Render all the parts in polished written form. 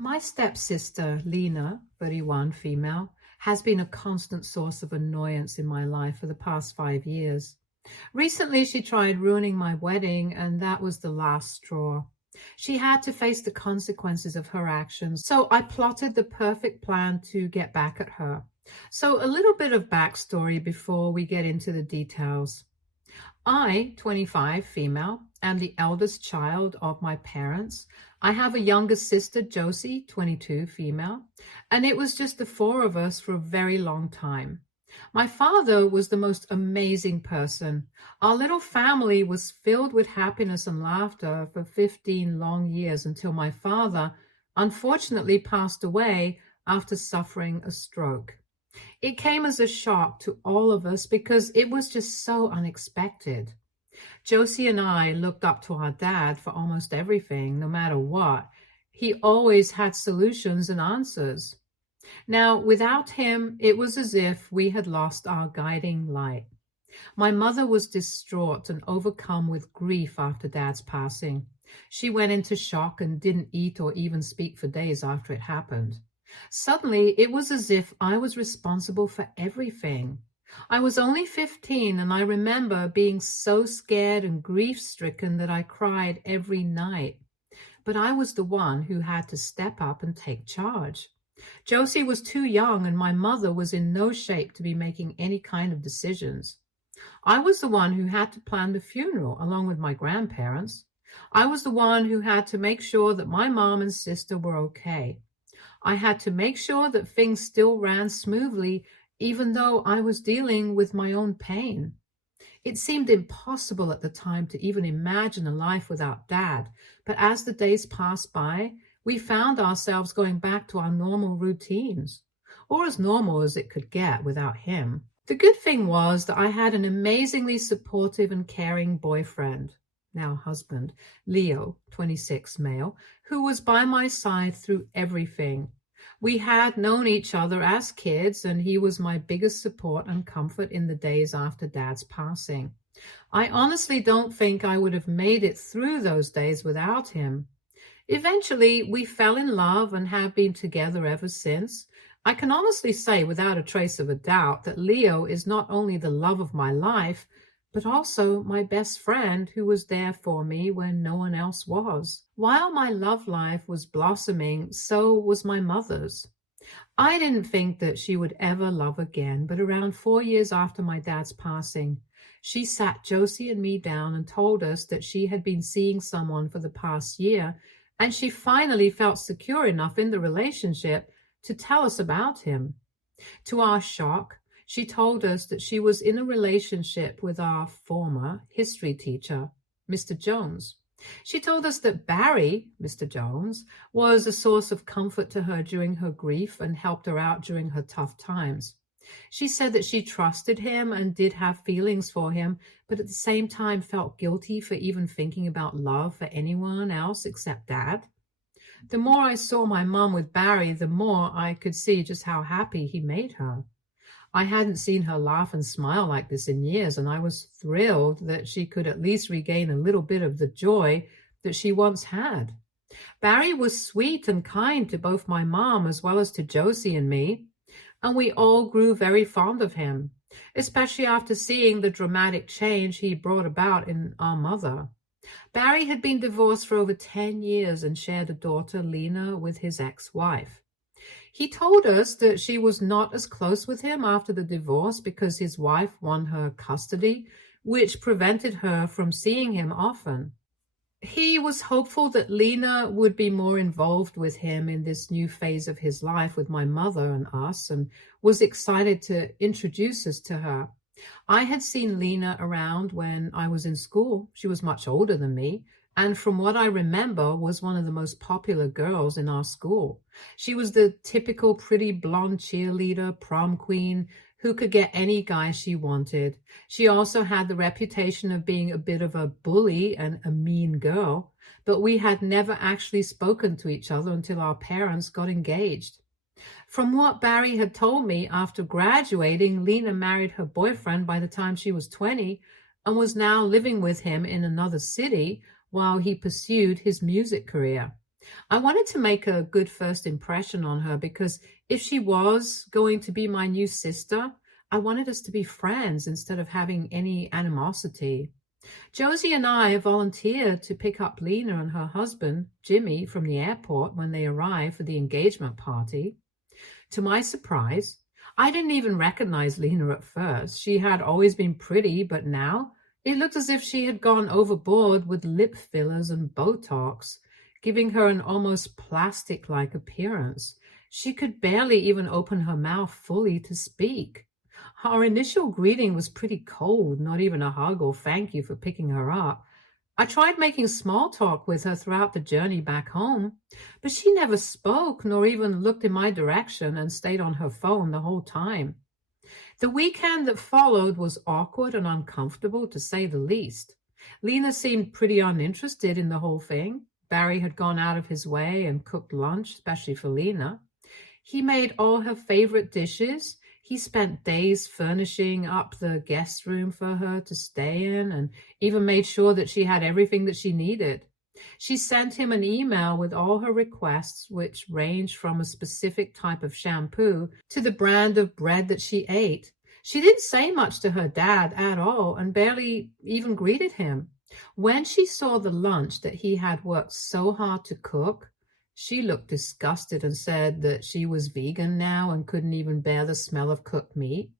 My stepsister, Lena, 31, female, has been a constant source of annoyance in my life for the past 5 years. Recently, she tried ruining my wedding, and that was the last straw. She had to face the consequences of her actions, so I plotted the perfect plan to get back at her. So, a little bit of backstory before we get into the details. I, 25, female, am the eldest child of my parents. I have a younger sister, Josie, 22, female, and it was just the four of us for a very long time. My father was the most amazing person. Our little family was filled with happiness and laughter for 15 long years until my father unfortunately passed away after suffering a stroke. It came as a shock to all of us because it was just so unexpected. Josie and I looked up to our dad for almost everything, no matter what. He always had solutions and answers. Now, without him, it was as if we had lost our guiding light. My mother was distraught and overcome with grief after Dad's passing. She went into shock and didn't eat or even speak for days after it happened. Suddenly, it was as if I was responsible for everything. I was only 15, and I remember being so scared and grief-stricken that I cried every night. But I was the one who had to step up and take charge. Josie was too young, and my mother was in no shape to be making any kind of decisions. I was the one who had to plan the funeral along with my grandparents. I was the one who had to make sure that my mom and sister were okay. I had to make sure that things still ran smoothly, even though I was dealing with my own pain. It seemed impossible at the time to even imagine a life without Dad, but as the days passed by, we found ourselves going back to our normal routines, or as normal as it could get without him. The good thing was that I had an amazingly supportive and caring boyfriend, now husband, Leo, 26, male, who was by my side through everything. We had known each other as kids, and he was my biggest support and comfort in the days after Dad's passing. I honestly don't think I would have made it through those days without him. Eventually, we fell in love and have been together ever since. I can honestly say without a trace of a doubt that Leo is not only the love of my life, but also my best friend who was there for me when no one else was. While my love life was blossoming, so was my mother's. I didn't think that she would ever love again, but around 4 years after my dad's passing, she sat Josie and me down and told us that she had been seeing someone for the past year, and she finally felt secure enough in the relationship to tell us about him. To our shock, she told us that she was in a relationship with our former history teacher, Mr. Jones. She told us that Barry, Mr. Jones, was a source of comfort to her during her grief and helped her out during her tough times. She said that she trusted him and did have feelings for him, but at the same time felt guilty for even thinking about love for anyone else except Dad. The more I saw my mom with Barry, the more I could see just how happy he made her. I hadn't seen her laugh and smile like this in years, and I was thrilled that she could at least regain a little bit of the joy that she once had. Barry was sweet and kind to both my mom as well as to Josie and me, and we all grew very fond of him, especially after seeing the dramatic change he brought about in our mother. Barry had been divorced for over 10 years and shared a daughter, Lena, with his ex-wife. He told us that she was not as close with him after the divorce because his wife won her custody, which prevented her from seeing him often. He was hopeful that Lena would be more involved with him in this new phase of his life with my mother and us, and was excited to introduce us to her. I had seen Lena around when I was in school. She was much older than me, and from what I remember was one of the most popular girls in our school. She was the typical pretty blonde cheerleader, prom queen, who could get any guy she wanted. She also had the reputation of being a bit of a bully and a mean girl, but we had never actually spoken to each other until our parents got engaged. From what Barry had told me, after graduating, Lena married her boyfriend by the time she was 20 and was now living with him in another city while he pursued his music career. I wanted to make a good first impression on her because if she was going to be my new sister, I wanted us to be friends instead of having any animosity. Josie and I volunteered to pick up Lena and her husband, Jimmy, from the airport when they arrived for the engagement party. To my surprise, I didn't even recognize Lena at first. She had always been pretty, but now it looked as if she had gone overboard with lip fillers and Botox, giving her an almost plastic-like appearance. She could barely even open her mouth fully to speak. Our initial greeting was pretty cold, not even a hug or thank you for picking her up. I tried making small talk with her throughout the journey back home, but she never spoke nor even looked in my direction and stayed on her phone the whole time. The weekend that followed was awkward and uncomfortable, to say the least. Lena seemed pretty uninterested in the whole thing. Barry had gone out of his way and cooked lunch, especially for Lena. He made all her favorite dishes. He spent days furnishing up the guest room for her to stay in and even made sure that she had everything that she needed. She sent him an email with all her requests, which ranged from a specific type of shampoo to the brand of bread that she ate. She didn't say much to her dad at all and barely even greeted him. When she saw the lunch that he had worked so hard to cook, she looked disgusted and said that she was vegan now and couldn't even bear the smell of cooked meat.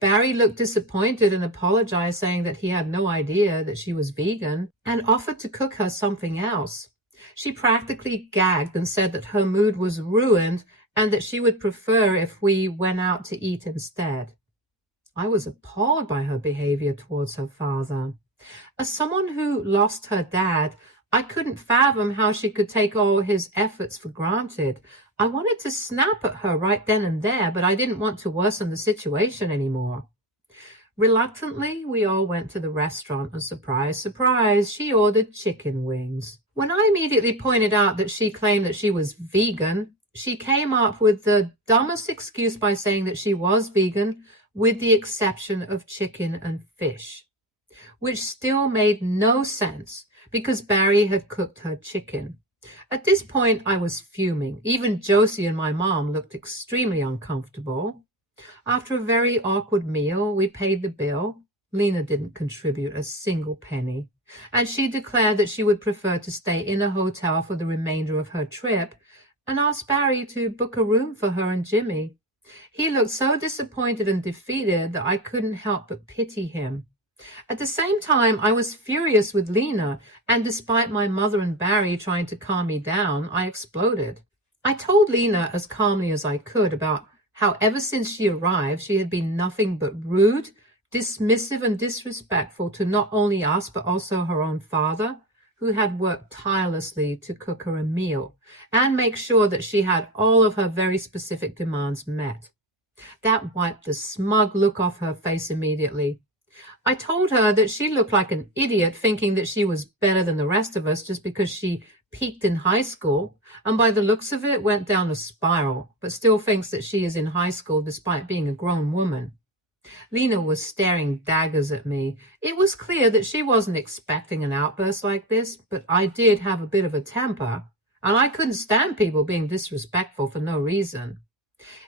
Barry looked disappointed and apologized, saying that he had no idea that she was vegan and offered to cook her something else. She practically gagged and said that her mood was ruined and that she would prefer if we went out to eat instead. I was appalled by her behavior towards her father. As someone who lost her dad, I couldn't fathom how she could take all his efforts for granted. I wanted to snap at her right then and there, but I didn't want to worsen the situation anymore. Reluctantly, we all went to the restaurant, and surprise, surprise, she ordered chicken wings. When I immediately pointed out that she claimed that she was vegan, she came up with the dumbest excuse by saying that she was vegan with the exception of chicken and fish, which still made no sense because Barry had cooked her chicken. At this point, I was fuming. Even Josie and my mom looked extremely uncomfortable. After a very awkward meal, we paid the bill. Lena didn't contribute a single penny, and she declared that she would prefer to stay in a hotel for the remainder of her trip and asked Barry to book a room for her and Jimmy. He looked so disappointed and defeated that I couldn't help but pity him. At the same time, I was furious with Lena, and despite my mother and Barry trying to calm me down, I exploded. I told Lena as calmly as I could about how ever since she arrived, she had been nothing but rude, dismissive, and disrespectful to not only us, but also her own father, who had worked tirelessly to cook her a meal and make sure that she had all of her very specific demands met. That wiped the smug look off her face immediately. I told her that she looked like an idiot thinking that she was better than the rest of us just because she peaked in high school and by the looks of it went down a spiral, but still thinks that she is in high school despite being a grown woman. Lena was staring daggers at me. It was clear that she wasn't expecting an outburst like this, but I did have a bit of a temper, and I couldn't stand people being disrespectful for no reason.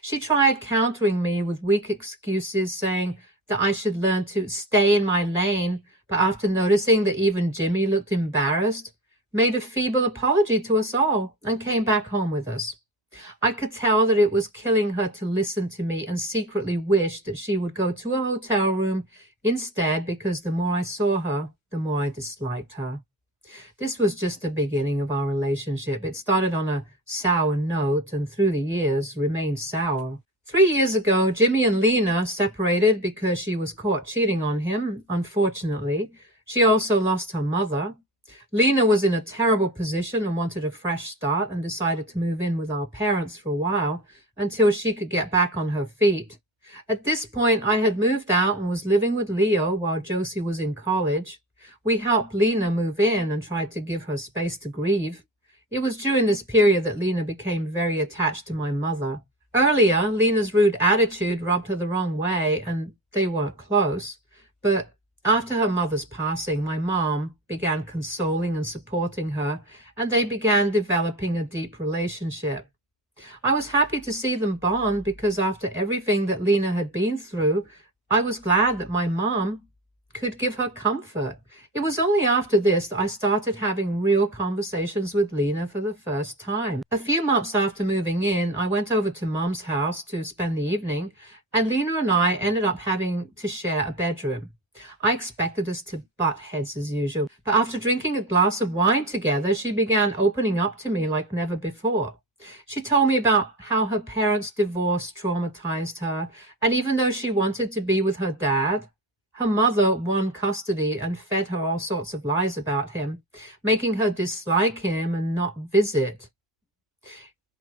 She tried countering me with weak excuses, saying that I should learn to stay in my lane, but after noticing that even Jimmy looked embarrassed, made a feeble apology to us all and came back home with us. I could tell that it was killing her to listen to me and secretly wished that she would go to a hotel room instead because the more I saw her, the more I disliked her. This was just the beginning of our relationship. It started on a sour note and through the years remained sour. 3 years ago, Jimmy and Lena separated because she was caught cheating on him, unfortunately. She also lost her mother. Lena was in a terrible position and wanted a fresh start and decided to move in with our parents for a while until she could get back on her feet. At this point, I had moved out and was living with Leo while Josie was in college. We helped Lena move in and tried to give her space to grieve. It was during this period that Lena became very attached to my mother. Earlier, Lena's rude attitude rubbed her the wrong way and they weren't close. But After her mother's passing, my mom began consoling and supporting her, and they began developing a deep relationship. I was happy to see them bond because after everything that Lena had been through, I was glad that my mom could give her comfort. It was only after this that I started having real conversations with Lena for the first time. A few months after moving in, I went over to Mom's house to spend the evening, and Lena and I ended up having to share a bedroom. I expected us to butt heads as usual, but after drinking a glass of wine together, she began opening up to me like never before. She told me about how her parents' divorce traumatized her, and even though she wanted to be with her dad, her mother won custody and fed her all sorts of lies about him, making her dislike him and not visit.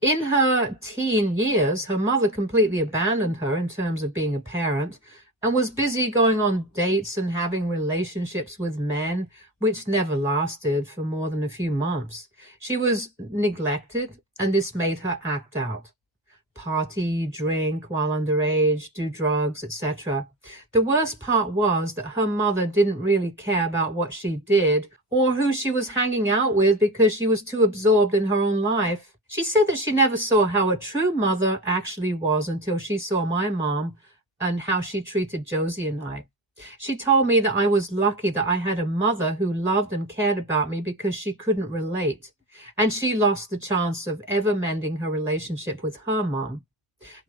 In her teen years, her mother completely abandoned her in terms of being a parent and was busy going on dates and having relationships with men, which never lasted for more than a few months. She was neglected, and this made her act out. Party, drink while underage, do drugs, etc. The worst part was that her mother didn't really care about what she did or who she was hanging out with because she was too absorbed in her own life. She said that she never saw how a true mother actually was until she saw my mom and how she treated Josie and I. She told me that I was lucky that I had a mother who loved and cared about me because she couldn't relate, and she lost the chance of ever mending her relationship with her mom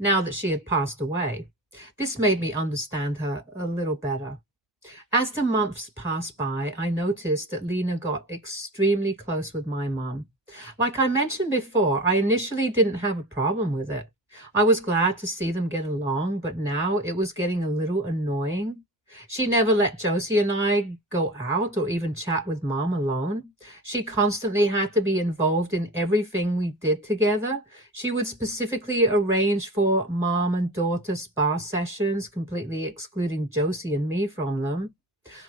now that she had passed away. This made me understand her a little better. As the months passed by, I noticed that Lena got extremely close with my mom. Like I mentioned before, I initially didn't have a problem with it. I was glad to see them get along, but now it was getting a little annoying. She never let Josie and I go out or even chat with Mom alone. She constantly had to be involved in everything we did together. She would specifically arrange for Mom and daughter spa sessions, completely excluding Josie and me from them.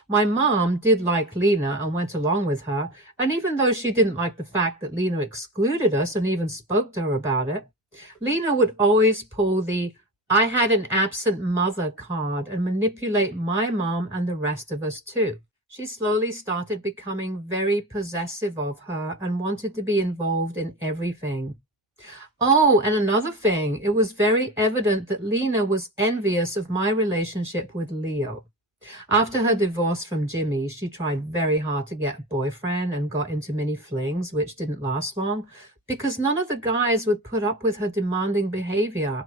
My mom did like Lena and went along with her, and even though she didn't like the fact that Lena excluded us and even spoke to her about it, Lena would always pull the "I had an absent mother" card and manipulate my mom and the rest of us too. She slowly started becoming very possessive of her and wanted to be involved in everything. Oh, and another thing, it was very evident that Lena was envious of my relationship with Leo. After her divorce from Jimmy, she tried very hard to get a boyfriend and got into many flings, which didn't last long, because none of the guys would put up with her demanding behavior.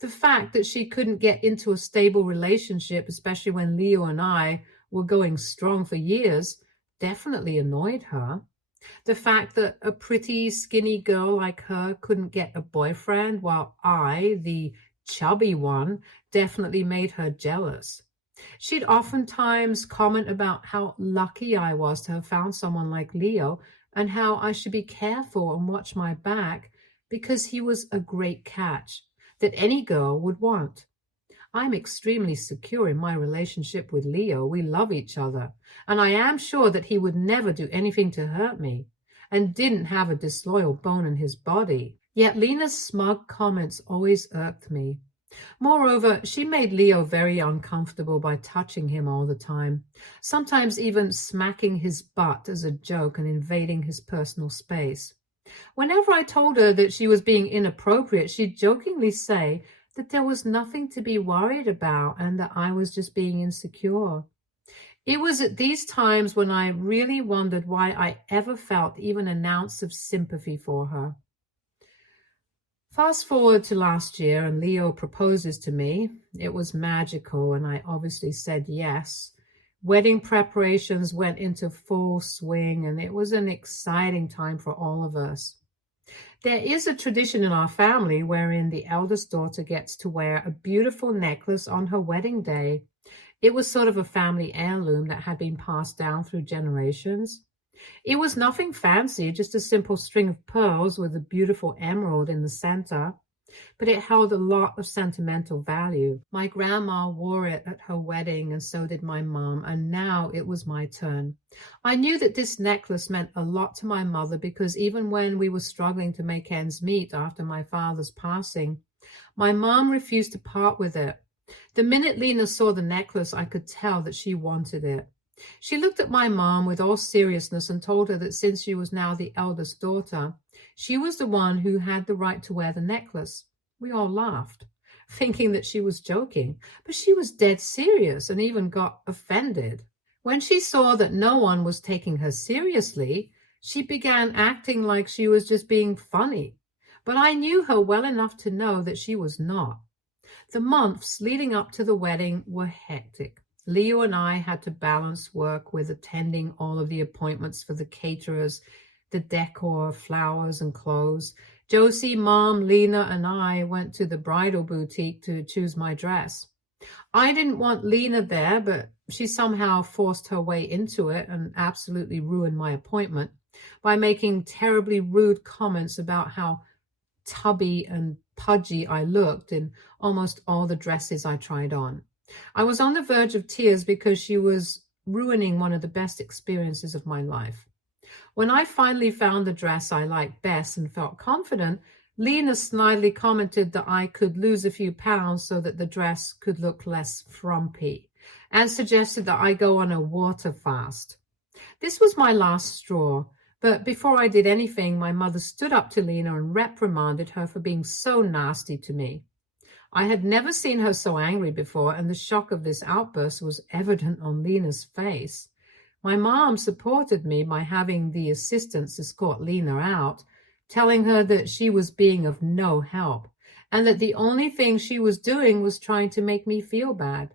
The fact that she couldn't get into a stable relationship, especially when Leo and I were going strong for years, definitely annoyed her. The fact that a pretty, skinny girl like her couldn't get a boyfriend while I, the chubby one, definitely made her jealous. She'd oftentimes comment about how lucky I was to have found someone like Leo and how I should be careful and watch my back because he was a great catch that any girl would want. I'm extremely secure in my relationship with Leo. We love each other, and I am sure that he would never do anything to hurt me and didn't have a disloyal bone in his body. Yet Lena's smug comments always irked me. Moreover, she made Leo very uncomfortable by touching him all the time, sometimes even smacking his butt as a joke and invading his personal space. Whenever I told her that she was being inappropriate, she'd jokingly say that there was nothing to be worried about and that I was just being insecure. It was at these times when I really wondered why I ever felt even an ounce of sympathy for her. Fast forward to last year and Leo proposes to me. It was magical and I obviously said yes. Wedding preparations went into full swing and it was an exciting time for all of us. There is a tradition in our family wherein the eldest daughter gets to wear a beautiful necklace on her wedding day. It was sort of a family heirloom that had been passed down through generations. It was nothing fancy, just a simple string of pearls with a beautiful emerald in the center, but it held a lot of sentimental value. My grandma wore it at her wedding, and so did my mom, and now it was my turn. I knew that this necklace meant a lot to my mother because even when we were struggling to make ends meet after my father's passing, my mom refused to part with it. The minute Lena saw the necklace, I could tell that she wanted it. She looked at my mom with all seriousness and told her that since she was now the eldest daughter, she was the one who had the right to wear the necklace. We all laughed, thinking that she was joking, but she was dead serious and even got offended. When she saw that no one was taking her seriously, she began acting like she was just being funny. But I knew her well enough to know that she was not. The months leading up to the wedding were hectic. Leo and I had to balance work with attending all of the appointments for the caterers, the decor, flowers, and clothes. Josie, Mom, Lena, and I went to the bridal boutique to choose my dress. I didn't want Lena there, but she somehow forced her way into it and absolutely ruined my appointment by making terribly rude comments about how tubby and pudgy I looked in almost all the dresses I tried on. I was on the verge of tears because she was ruining one of the best experiences of my life. When I finally found the dress I liked best and felt confident, Lena snidely commented that I could lose a few pounds so that the dress could look less frumpy, and suggested that I go on a water fast. This was my last straw, but before I did anything, my mother stood up to Lena and reprimanded her for being so nasty to me. I had never seen her so angry before, and the shock of this outburst was evident on Lena's face. My mom supported me by having the assistants escort Lena out, telling her that she was being of no help, and that the only thing she was doing was trying to make me feel bad.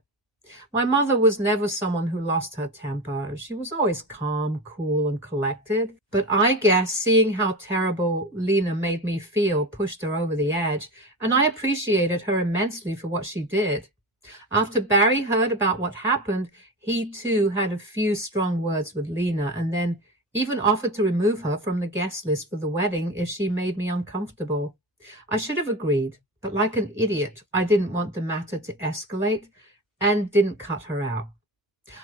My mother was never someone who lost her temper. She was always calm, cool, and collected. But I guess seeing how terrible Lena made me feel pushed her over the edge, and I appreciated her immensely for what she did. After Barry heard about what happened, he too had a few strong words with Lena, and then even offered to remove her from the guest list for the wedding if she made me uncomfortable. I should have agreed, but like an idiot, I didn't want the matter to escalate and didn't cut her out.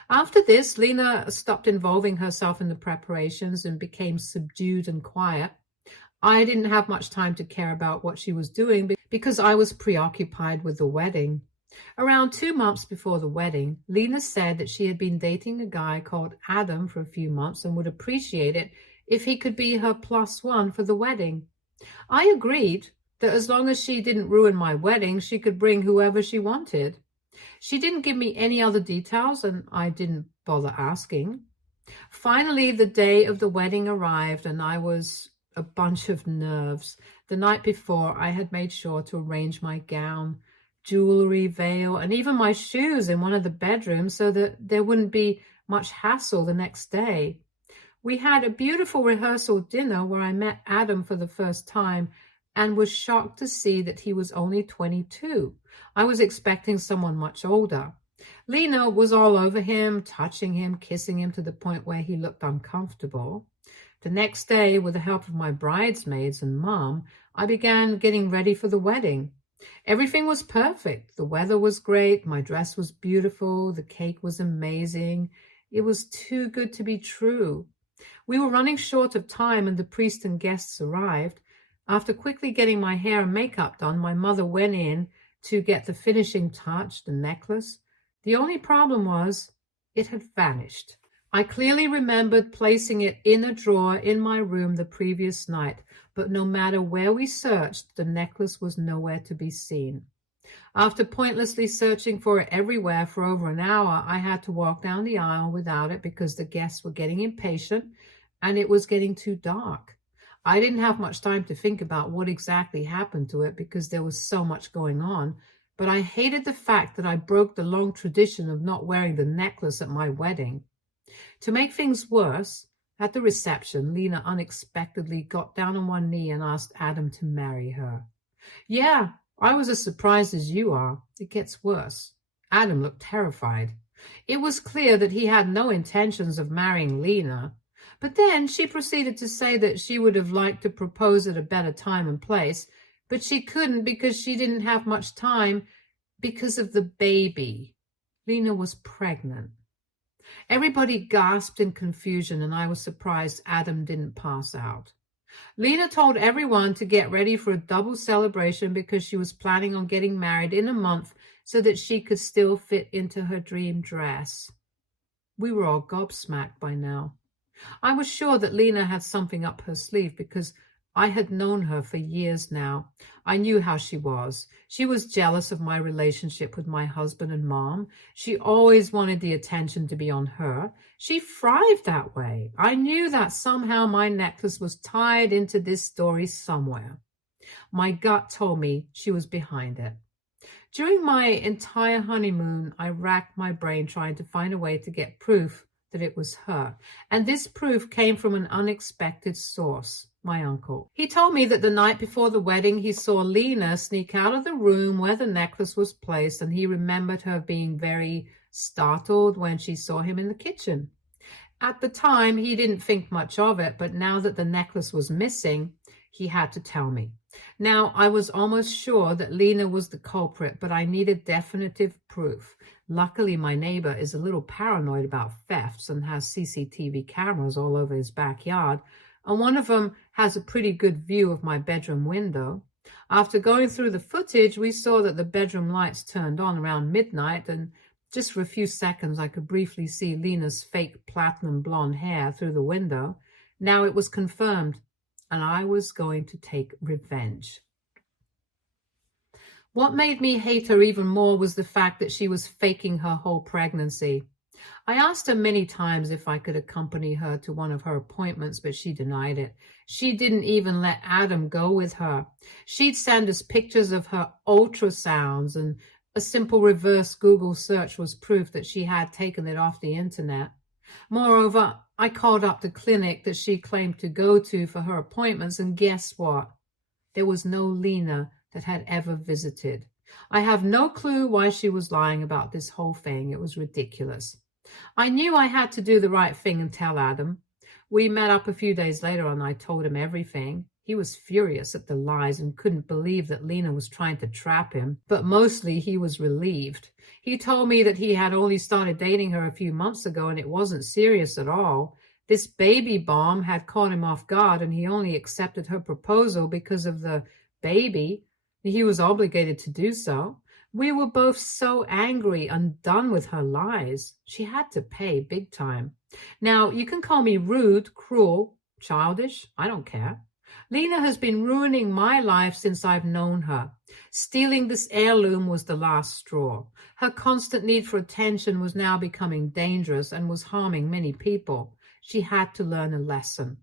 After this, Lena stopped involving herself in the preparations and became subdued and quiet. I didn't have much time to care about what she was doing because I was preoccupied with the wedding. Around 2 months before the wedding, Lena said that she had been dating a guy called Adam for a few months and would appreciate it if he could be her +1 for the wedding. I agreed that as long as she didn't ruin my wedding, she could bring whoever she wanted. She didn't give me any other details, and I didn't bother asking. Finally, the day of the wedding arrived, and I was a bunch of nerves. The night before, I had made sure to arrange my gown, jewelry, veil, and even my shoes in one of the bedrooms so that there wouldn't be much hassle the next day. We had a beautiful rehearsal dinner where I met Adam for the first time and was shocked to see that he was only 22. I was expecting someone much older. Lena was all over him, touching him, kissing him to the point where he looked uncomfortable. The next day, with the help of my bridesmaids and Mom, I began getting ready for the wedding. Everything was perfect. The weather was great. My dress was beautiful. The cake was amazing. It was too good to be true. We were running short of time, and the priest and guests arrived. After quickly getting my hair and makeup done, my mother went in to get the finishing touch, the necklace. The only problem was it had vanished. I clearly remembered placing it in a drawer in my room the previous night, but no matter where we searched, the necklace was nowhere to be seen. After pointlessly searching for it everywhere for over an hour, I had to walk down the aisle without it because the guests were getting impatient and it was getting too dark. I didn't have much time to think about what exactly happened to it because there was so much going on, but I hated the fact that I broke the long tradition of not wearing the necklace at my wedding. To make things worse, at the reception, Lena unexpectedly got down on one knee and asked Adam to marry her. Yeah, I was as surprised as you are. It gets worse. Adam looked terrified. It was clear that he had no intentions of marrying Lena. But then she proceeded to say that she would have liked to propose at a better time and place, but she couldn't because she didn't have much time because of the baby. Lena was pregnant. Everybody gasped in confusion, and I was surprised Adam didn't pass out. Lena told everyone to get ready for a double celebration because she was planning on getting married in a month so that she could still fit into her dream dress. We were all gobsmacked by now. I was sure that Lena had something up her sleeve because I had known her for years now. I knew how she was. She was jealous of my relationship with my husband and mom. She always wanted the attention to be on her. She thrived that way. I knew that somehow my necklace was tied into this story somewhere. My gut told me she was behind it. During my entire honeymoon, I racked my brain trying to find a way to get proof that it was her. And this proof came from an unexpected source, my uncle. He told me that the night before the wedding, he saw Lena sneak out of the room where the necklace was placed, and he remembered her being very startled when she saw him in the kitchen. At the time, he didn't think much of it, but now that the necklace was missing, he had to tell me. Now, I was almost sure that Lena was the culprit, but I needed definitive proof. Luckily, my neighbor is a little paranoid about thefts and has CCTV cameras all over his backyard, and one of them has a pretty good view of my bedroom window. After going through the footage, we saw that the bedroom lights turned on around midnight, and just for a few seconds I could briefly see Lena's fake platinum blonde hair through the window. Now it was confirmed, and I was going to take revenge. What made me hate her even more was the fact that she was faking her whole pregnancy. I asked her many times if I could accompany her to one of her appointments, but she denied it. She didn't even let Adam go with her. She'd send us pictures of her ultrasounds, and a simple reverse Google search was proof that she had taken it off the internet. Moreover, I called up the clinic that she claimed to go to for her appointments, and guess what? There was no Lena that had ever visited. I have no clue why she was lying about this whole thing. It was ridiculous. I knew I had to do the right thing and tell Adam. We met up a few days later and I told him everything. He was furious at the lies and couldn't believe that Lena was trying to trap him, but mostly he was relieved. He told me that he had only started dating her a few months ago and it wasn't serious at all. This baby bomb had caught him off guard and he only accepted her proposal because of the baby. He was obligated to do so. We were both so angry and done with her lies. She had to pay big time. Now, you can call me rude, cruel, childish. I don't care. Lena has been ruining my life since I've known her. Stealing this heirloom was the last straw. Her constant need for attention was now becoming dangerous and was harming many people. She had to learn a lesson.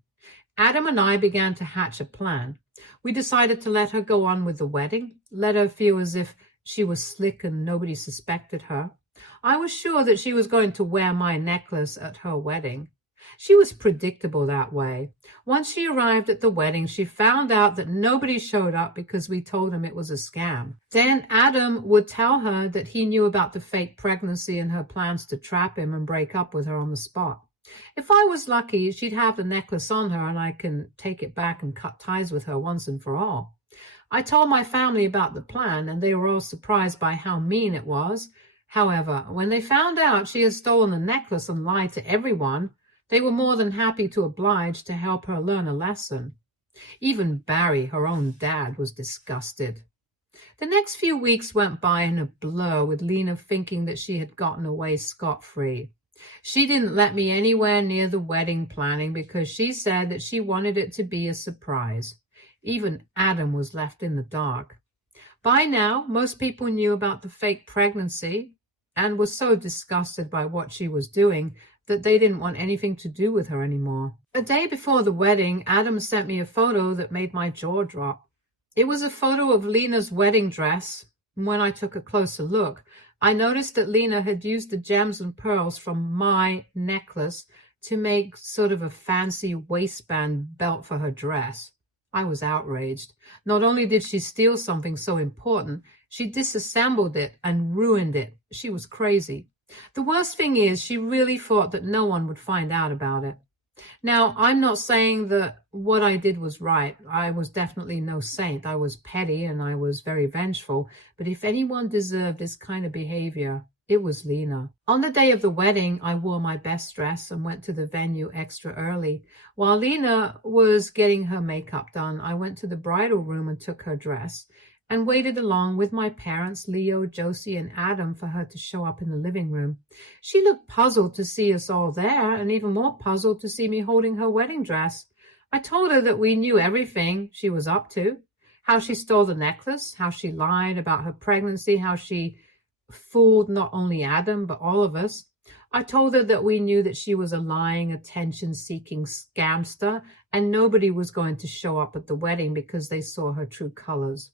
Adam and I began to hatch a plan. We decided to let her go on with the wedding, let her feel as if she was slick and nobody suspected her. I was sure that she was going to wear my necklace at her wedding. She was predictable that way. Once she arrived at the wedding, she found out that nobody showed up because we told him it was a scam. Then Adam would tell her that he knew about the fake pregnancy and her plans to trap him and break up with her on the spot. If I was lucky, she'd have the necklace on her and I can take it back and cut ties with her once and for all. I told my family about the plan and they were all surprised by how mean it was. However, when they found out she had stolen the necklace and lied to everyone, they were more than happy to oblige to help her learn a lesson. Even Barry, her own dad, was disgusted. The next few weeks went by in a blur with Lena thinking that she had gotten away scot-free. She didn't let me anywhere near the wedding planning because she said that she wanted it to be a surprise. Even Adam was left in the dark. By now, most people knew about the fake pregnancy and were so disgusted by what she was doing that they didn't want anything to do with her anymore. A day before the wedding, Adam sent me a photo that made my jaw drop. It was a photo of Lena's wedding dress. When I took a closer look, I noticed that Lena had used the gems and pearls from my necklace to make sort of a fancy waistband belt for her dress. I was outraged. Not only did she steal something so important, she disassembled it and ruined it. She was crazy. The worst thing is, she really thought that no one would find out about it. Now, I'm not saying that what I did was right. I was definitely no saint. I was petty and I was very vengeful. But if anyone deserved this kind of behavior, It was Lena. On the day of the wedding, I wore my best dress and went to the venue extra early. While Lena was getting her makeup done, I went to the bridal room and took her dress and waited along with my parents, Leo, Josie, and Adam, for her to show up in the living room. She looked puzzled to see us all there and even more puzzled to see me holding her wedding dress. I told her that we knew everything she was up to, how she stole the necklace, how she lied about her pregnancy, how she fooled not only Adam, but all of us. I told her that we knew that she was a lying, attention-seeking scamster, and nobody was going to show up at the wedding because they saw her true colors.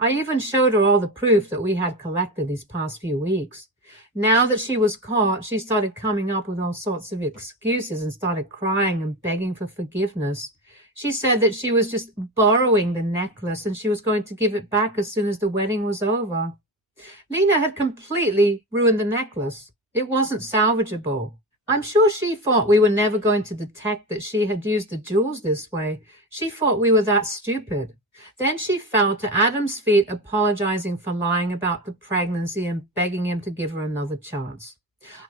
I even showed her all the proof that we had collected these past few weeks. Now that she was caught, she started coming up with all sorts of excuses and started crying and begging for forgiveness. She said that she was just borrowing the necklace and she was going to give it back as soon as the wedding was over. Lena had completely ruined the necklace. It wasn't salvageable. I'm sure she thought we were never going to detect that she had used the jewels this way. She thought we were that stupid. Then she fell to Adam's feet, apologizing for lying about the pregnancy and begging him to give her another chance.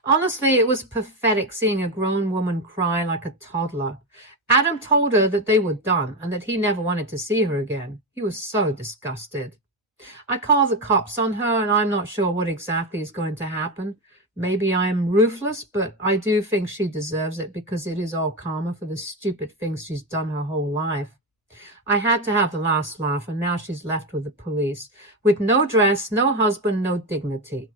Honestly, it was pathetic seeing a grown woman cry like a toddler. Adam told her that they were done and that he never wanted to see her again. He was so disgusted. I called the cops on her, and I'm not sure what exactly is going to happen. Maybe I'm ruthless, but I do think she deserves it because it is all karma for the stupid things she's done her whole life. I had to have the last laugh, and now she's left with the police, with no dress, no husband, no dignity.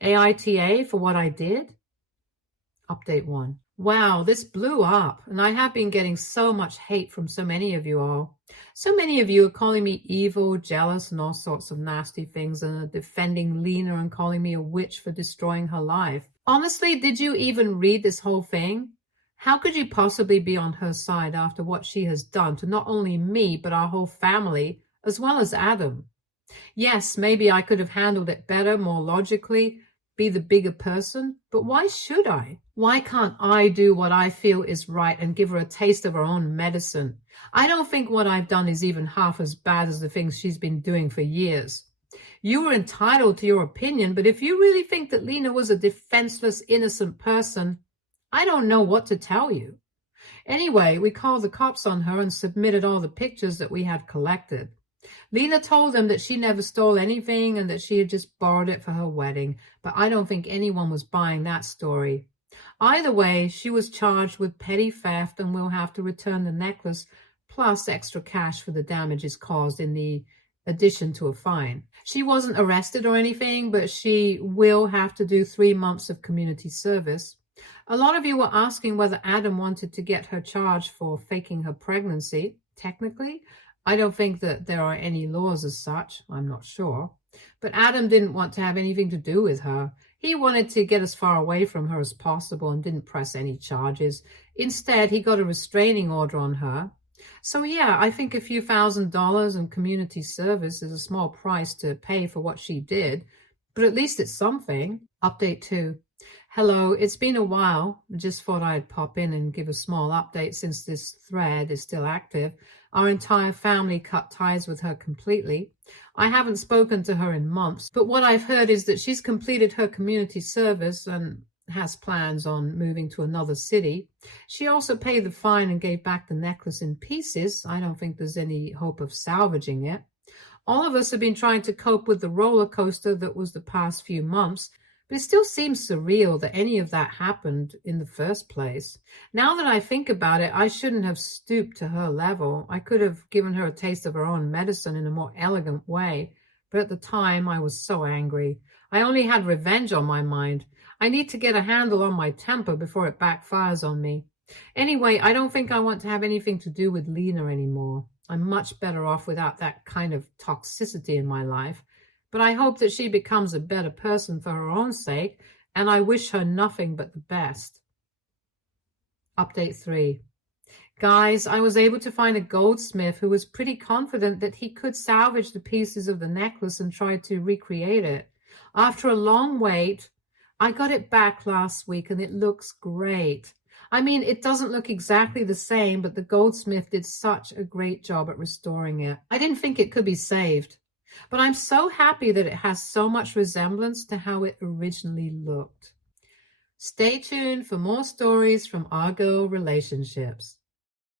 AITA for what I did? Update 1. Wow, this blew up, and I have been getting so much hate from so many of you all. So many of you are calling me evil, jealous, and all sorts of nasty things, and are defending Lena and calling me a witch for destroying her life. Honestly, did you even read this whole thing? How could you possibly be on her side after what she has done to not only me, but our whole family, as well as Adam? Yes, maybe I could have handled it better, more logically, be the bigger person, but why should I? Why can't I do what I feel is right and give her a taste of her own medicine? I don't think what I've done is even half as bad as the things she's been doing for years. You are entitled to your opinion, but if you really think that Lena was a defenseless, innocent person, I don't know what to tell you. Anyway, we called the cops on her and submitted all the pictures that we had collected. Lena told them that she never stole anything and that she had just borrowed it for her wedding, but I don't think anyone was buying that story. Either way, she was charged with petty theft and will have to return the necklace plus extra cash for the damages caused in the addition to a fine. She wasn't arrested or anything, but she will have to do 3 months of community service. A lot of you were asking whether Adam wanted to get her charged for faking her pregnancy. Technically, I don't think that there are any laws as such. I'm not sure. But Adam didn't want to have anything to do with her. He wanted to get as far away from her as possible and didn't press any charges. Instead, he got a restraining order on her. So yeah, I think a few $1,000s in community service is a small price to pay for what she did, but at least it's something. Update 2. Hello, it's been a while. I just thought I'd pop in and give a small update since this thread is still active. Our entire family cut ties with her completely. I haven't spoken to her in months, but what I've heard is that she's completed her community service and has plans on moving to another city. She also paid the fine and gave back the necklace in pieces. I don't think there's any hope of salvaging it. All of us have been trying to cope with the roller coaster that was the past few months, but it still seems surreal that any of that happened in the first place. Now that I think about it, I shouldn't have stooped to her level. I could have given her a taste of her own medicine in a more elegant way, but at the time I was so angry. I only had revenge on my mind. I need to get a handle on my temper before it backfires on me. Anyway, I don't think I want to have anything to do with Lena anymore. I'm much better off without that kind of toxicity in my life. But I hope that she becomes a better person for her own sake, and I wish her nothing but the best. Update 3. Guys, I was able to find a goldsmith who was pretty confident that he could salvage the pieces of the necklace and try to recreate it. After a long wait, I got it back last week and it looks great. I mean, it doesn't look exactly the same, but the goldsmith did such a great job at restoring it. I didn't think it could be saved. But I'm so happy that it has so much resemblance to how it originally looked. Stay tuned for more stories from our girl relationships.